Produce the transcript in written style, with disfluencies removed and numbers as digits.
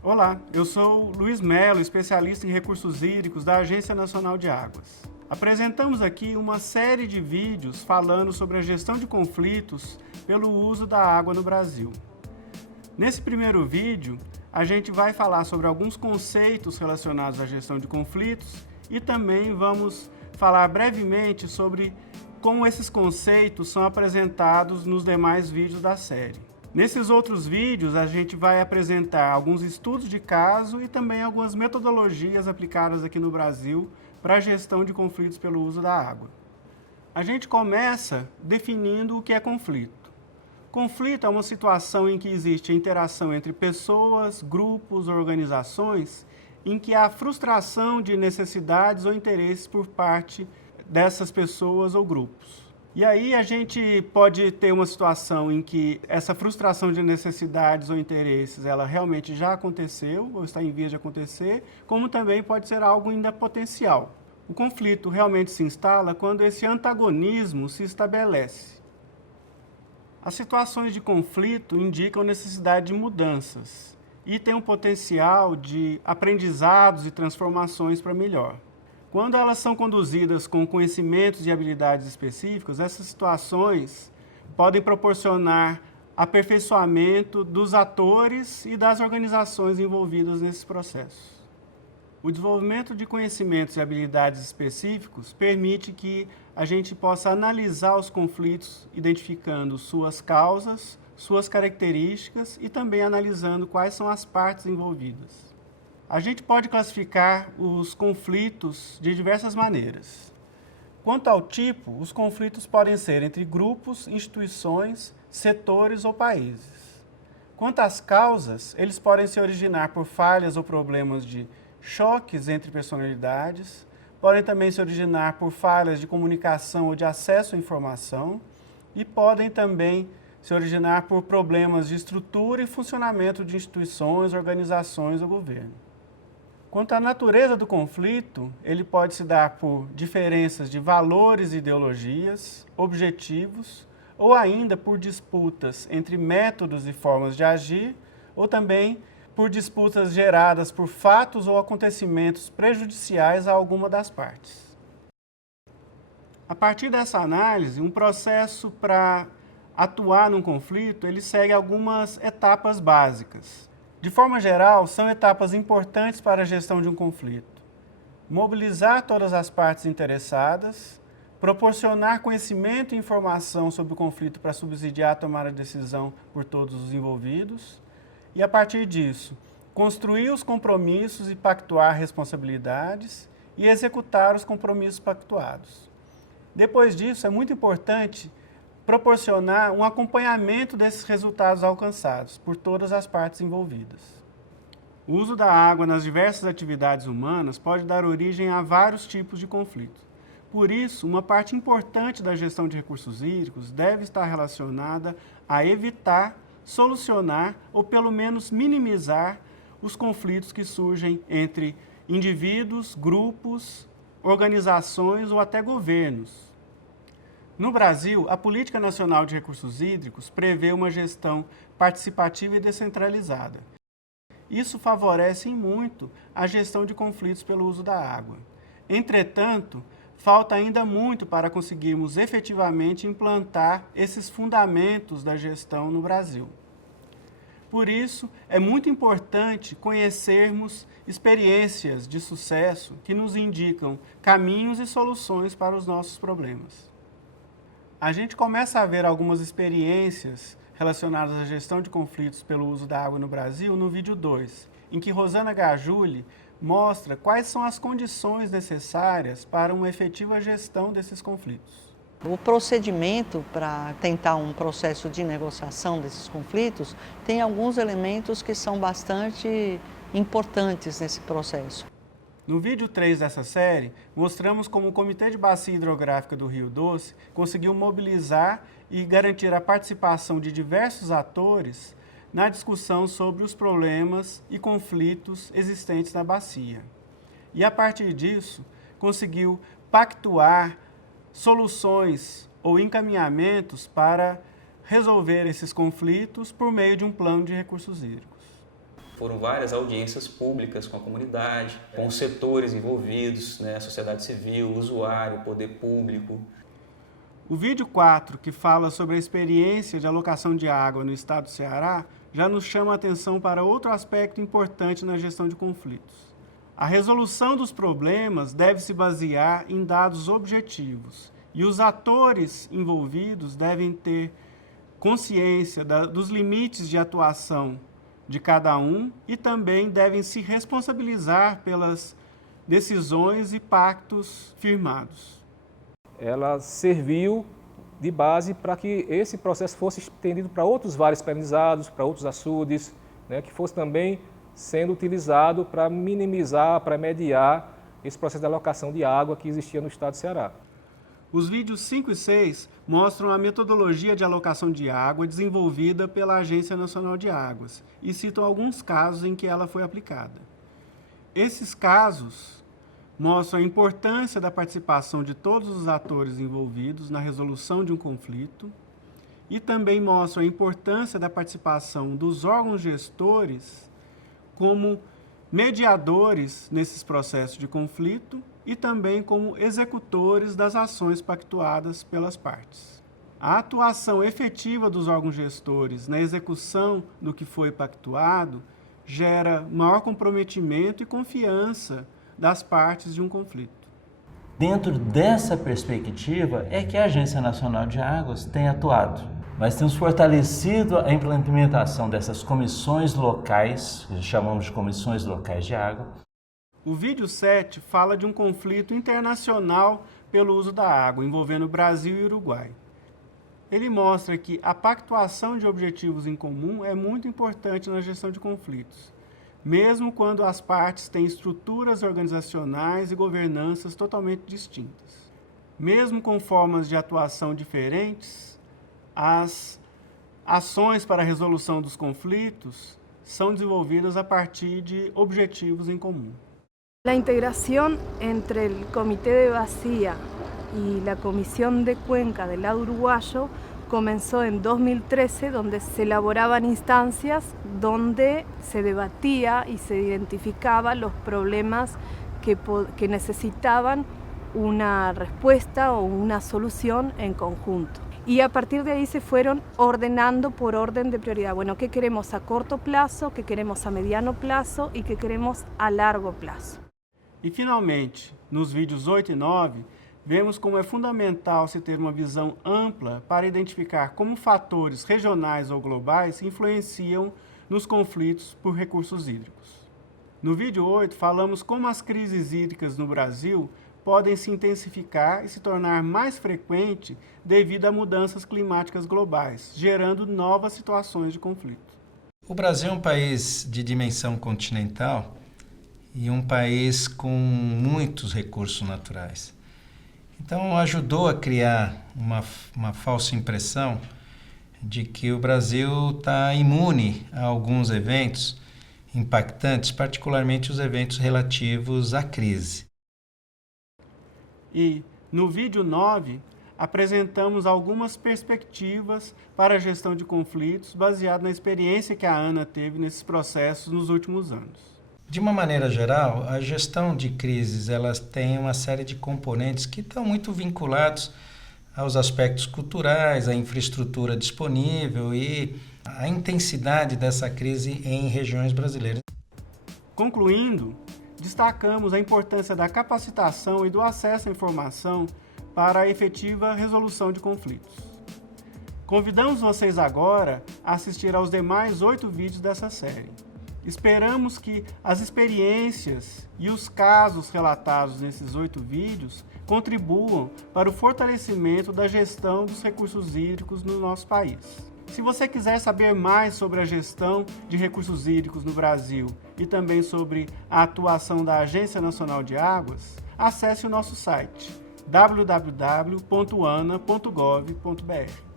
Olá, eu sou Luiz Melo, especialista em recursos hídricos da Agência Nacional de Águas. Apresentamos aqui uma série de vídeos falando sobre a gestão de conflitos pelo uso da água no Brasil. Nesse primeiro vídeo, a gente vai falar sobre alguns conceitos relacionados à gestão de conflitos e também vamos falar brevemente sobre como esses conceitos são apresentados nos demais vídeos da série. Nesses outros vídeos, a gente vai apresentar alguns estudos de caso e também algumas metodologias aplicadas aqui no Brasil para a gestão de conflitos pelo uso da água. A gente começa definindo o que é conflito. Conflito é uma situação em que existe a interação entre pessoas, grupos, organizações, em que há frustração de necessidades ou interesses por parte dessas pessoas ou grupos. E aí a gente pode ter uma situação em que essa frustração de necessidades ou interesses, ela realmente já aconteceu ou está em vias de acontecer, como também pode ser algo ainda potencial. O conflito realmente se instala quando esse antagonismo se estabelece. As situações de conflito indicam necessidade de mudanças e têm um potencial de aprendizados e transformações para melhor. Quando elas são conduzidas com conhecimentos e habilidades específicas, essas situações podem proporcionar aperfeiçoamento dos atores e das organizações envolvidas nesses processos. O desenvolvimento de conhecimentos e habilidades específicos permite que a gente possa analisar os conflitos, identificando suas causas, suas características e também analisando quais são as partes envolvidas. A gente pode classificar os conflitos de diversas maneiras. Quanto ao tipo, os conflitos podem ser entre grupos, instituições, setores ou países. Quanto às causas, eles podem se originar por falhas ou problemas de choques entre personalidades, podem também se originar por falhas de comunicação ou de acesso à informação e podem também se originar por problemas de estrutura e funcionamento de instituições, organizações ou governo. Quanto à natureza do conflito, ele pode se dar por diferenças de valores e ideologias, objetivos, ou ainda por disputas entre métodos e formas de agir, ou também por disputas geradas por fatos ou acontecimentos prejudiciais a alguma das partes. A partir dessa análise, um processo para atuar num conflito, ele segue algumas etapas básicas. De forma geral, são etapas importantes para a gestão de um conflito. Mobilizar todas as partes interessadas, proporcionar conhecimento e informação sobre o conflito para subsidiar a tomada de decisão por todos os envolvidos e, a partir disso, construir os compromissos e pactuar responsabilidades e executar os compromissos pactuados. Depois disso, é muito importante proporcionar um acompanhamento desses resultados alcançados por todas as partes envolvidas. O uso da água nas diversas atividades humanas pode dar origem a vários tipos de conflito. Por isso, uma parte importante da gestão de recursos hídricos deve estar relacionada a evitar, solucionar ou pelo menos minimizar os conflitos que surgem entre indivíduos, grupos, organizações ou até governos. No Brasil, a Política Nacional de Recursos Hídricos prevê uma gestão participativa e descentralizada. Isso favorece muito a gestão de conflitos pelo uso da água. Entretanto, falta ainda muito para conseguirmos efetivamente implantar esses fundamentos da gestão no Brasil. Por isso, é muito importante conhecermos experiências de sucesso que nos indicam caminhos e soluções para os nossos problemas. A gente começa a ver algumas experiências relacionadas à gestão de conflitos pelo uso da água no Brasil no vídeo 2, em que Rosana Gajuli mostra quais são as condições necessárias para uma efetiva gestão desses conflitos. O procedimento para tentar um processo de negociação desses conflitos tem alguns elementos que são bastante importantes nesse processo. No vídeo 3 dessa série, mostramos como o Comitê de Bacia Hidrográfica do Rio Doce conseguiu mobilizar e garantir a participação de diversos atores na discussão sobre os problemas e conflitos existentes na bacia. E, a partir disso, conseguiu pactuar soluções ou encaminhamentos para resolver esses conflitos por meio de um plano de recursos hídricos. Foram várias audiências públicas com a comunidade, com os setores envolvidos, né, sociedade civil, usuário, poder público. O vídeo 4, que fala sobre a experiência de alocação de água no estado do Ceará, já nos chama a atenção para outro aspecto importante na gestão de conflitos. A resolução dos problemas deve se basear em dados objetivos e os atores envolvidos devem ter consciência dos limites de atuação de cada um e também devem se responsabilizar pelas decisões e pactos firmados. Ela serviu de base para que esse processo fosse estendido para outros vales perenizados, para outros açudes, né, que fosse também sendo utilizado para minimizar, para mediar esse processo de alocação de água que existia no estado do Ceará. Os vídeos 5 e 6 mostram a metodologia de alocação de água desenvolvida pela Agência Nacional de Águas e citam alguns casos em que ela foi aplicada. Esses casos mostram a importância da participação de todos os atores envolvidos na resolução de um conflito e também mostram a importância da participação dos órgãos gestores como mediadores nesses processos de conflito e também como executores das ações pactuadas pelas partes. A atuação efetiva dos órgãos gestores na execução do que foi pactuado gera maior comprometimento e confiança das partes de um conflito. Dentro dessa perspectiva é que a Agência Nacional de Águas tem atuado. Nós temos fortalecido a implementação dessas comissões locais, que chamamos de comissões locais de água. O vídeo 7 fala de um conflito internacional pelo uso da água, envolvendo Brasil e Uruguai. Ele mostra que a pactuação de objetivos em comum é muito importante na gestão de conflitos, mesmo quando as partes têm estruturas organizacionais e governanças totalmente distintas. Mesmo com formas de atuação diferentes, as ações para a resolução dos conflitos são desenvolvidas a partir de objetivos em comum. La integración entre el Comité de Bacia y la Comisión de Cuenca del lado uruguayo comenzó en 2013, donde se elaboraban instancias donde se debatía y se identificaba los problemas que necesitaban una respuesta o una solución en conjunto. Y a partir de ahí se fueron ordenando por orden de prioridad. Bueno, ¿qué queremos a corto plazo, qué queremos a mediano plazo y qué queremos a largo plazo? E, finalmente, nos vídeos 8 e 9, vemos como é fundamental se ter uma visão ampla para identificar como fatores regionais ou globais influenciam nos conflitos por recursos hídricos. No vídeo 8, falamos como as crises hídricas no Brasil podem se intensificar e se tornar mais frequente devido a mudanças climáticas globais, gerando novas situações de conflito. O Brasil é um país de dimensão continental e um país com muitos recursos naturais. Então, ajudou a criar uma falsa impressão de que o Brasil está imune a alguns eventos impactantes, particularmente os eventos relativos à crise. E, no vídeo 9, apresentamos algumas perspectivas para a gestão de conflitos baseado na experiência que a Ana teve nesses processos nos últimos anos. De uma maneira geral, a gestão de crises elas tem uma série de componentes que estão muito vinculados aos aspectos culturais, à infraestrutura disponível e à intensidade dessa crise em regiões brasileiras. Concluindo, destacamos a importância da capacitação e do acesso à informação para a efetiva resolução de conflitos. Convidamos vocês agora a assistir aos demais 8 vídeos dessa série. Esperamos que as experiências e os casos relatados nesses 8 vídeos contribuam para o fortalecimento da gestão dos recursos hídricos no nosso país. Se você quiser saber mais sobre a gestão de recursos hídricos no Brasil e também sobre a atuação da Agência Nacional de Águas, acesse o nosso site www.ana.gov.br.